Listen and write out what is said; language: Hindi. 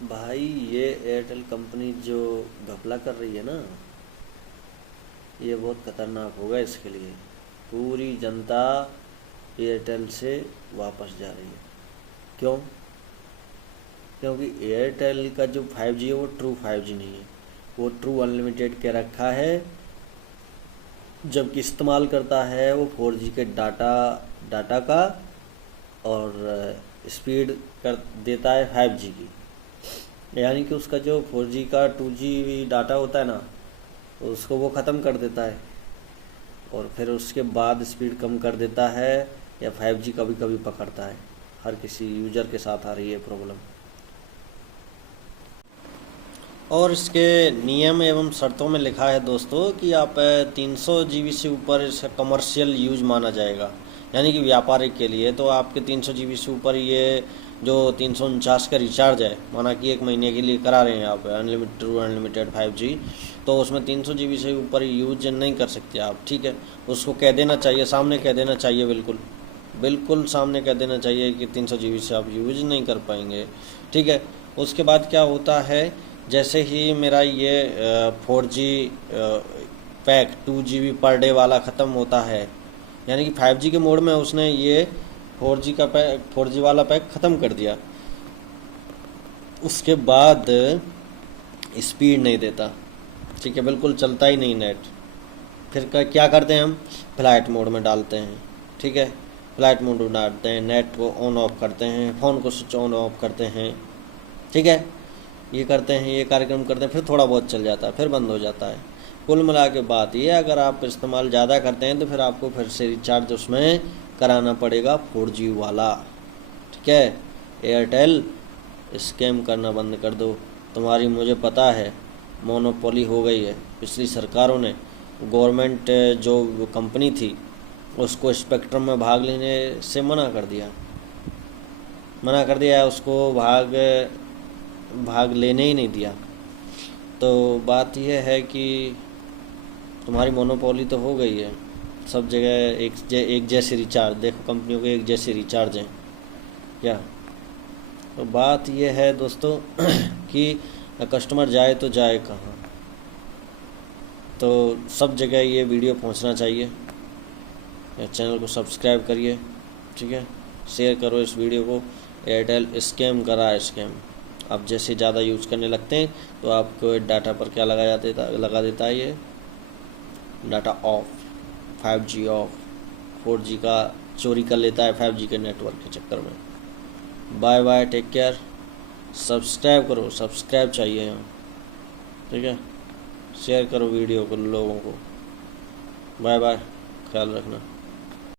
भाई ये एयरटेल कंपनी जो घपला कर रही है ना, ये बहुत खतरनाक होगा इसके लिए। पूरी जनता एयरटेल से वापस जा रही है। क्यों? क्योंकि एयरटेल का जो 5G है वो ट्रू 5G नहीं है, वो ट्रू अनलिमिटेड के रखा है। जबकि इस्तेमाल करता है वो 4G के डाटा का, और स्पीड कर देता है 5G की। यानी कि उसका जो 4G का 2G डाटा होता है ना, तो उसको वो ख़त्म कर देता है, और फिर उसके बाद स्पीड कम कर देता है, या 5G कभी कभी पकड़ता है। हर किसी यूज़र के साथ आ रही है प्रॉब्लम। और इसके नियम एवं शर्तों में लिखा है दोस्तों कि आप 300 GB से ऊपर इसका कमर्शियल यूज माना जाएगा, यानी कि व्यापारिक के लिए। तो आपके 300 GB से ऊपर ये जो 349 का रिचार्ज है, माना कि 1 महीने के लिए करा रहे हैं आप अनलिमिटेड ट्रू अनलिमिटेड 5G, तो उसमें 300 GB से ऊपर यूज नहीं कर सकते आप। ठीक है, उसको कह देना चाहिए, सामने कह देना चाहिए, बिल्कुल बिल्कुल सामने कह देना चाहिए कि 300 GB से आप यूज नहीं कर पाएंगे। ठीक है, उसके बाद क्या होता है, जैसे ही मेरा ये 4G pack 2 GB per day वाला ख़त्म होता है, यानी कि 5G के मोड में उसने ये 4G वाला पैक ख़त्म कर दिया, उसके बाद स्पीड नहीं देता। ठीक है, बिल्कुल चलता ही नहीं नेट। फिर क्या करते हैं हम, फ्लाइट मोड में डालते हैं। ठीक है, फ्लाइट मोड में डालते हैं, नेट को ऑन ऑफ करते हैं, फ़ोन को स्विच ऑन ऑफ करते हैं। ठीक है, ये करते हैं, ये कार्यक्रम करते हैं, फिर थोड़ा बहुत चल जाता है, फिर बंद हो जाता है। कुल मिला के बात ये, अगर आप इस्तेमाल ज़्यादा करते हैं तो फिर आपको फिर से रिचार्ज उसमें कराना पड़ेगा 4G वाला। ठीक है, एयरटेल स्कैम करना बंद कर दो। तुम्हारी मुझे पता है मोनोपोली हो गई है, पिछली सरकारों ने, गवर्नमेंट जो कंपनी थी उसको स्पेक्ट्रम में भाग लेने से मना कर दिया है, उसको भाग लेने ही नहीं दिया। तो बात यह है कि तुम्हारी मोनोपोली तो हो गई है, सब जगह एक जैसे रिचार्ज, देखो कंपनियों के एक जैसे रिचार्ज हैं क्या। तो बात यह है दोस्तों कि कस्टमर जाए तो जाए कहाँ। तो सब जगह ये वीडियो पहुंचना चाहिए। चैनल को सब्सक्राइब करिए, ठीक है, शेयर करो इस वीडियो को। एयरटेल स्कैम करा है, स्कैम। आप जैसे ज़्यादा यूज़ करने लगते हैं तो आपको डाटा पर क्या लगा देता है, ये data of, 5G of, 4G का चोरी कर लेता है 5G के नेटवर्क के चक्कर में। Bye bye, take care. Subscribe करो, सब्सक्राइब चाहिए यहाँ। ठीक है, शेयर करो वीडियो को लोगों को। बाय बाय, ख्याल रखना।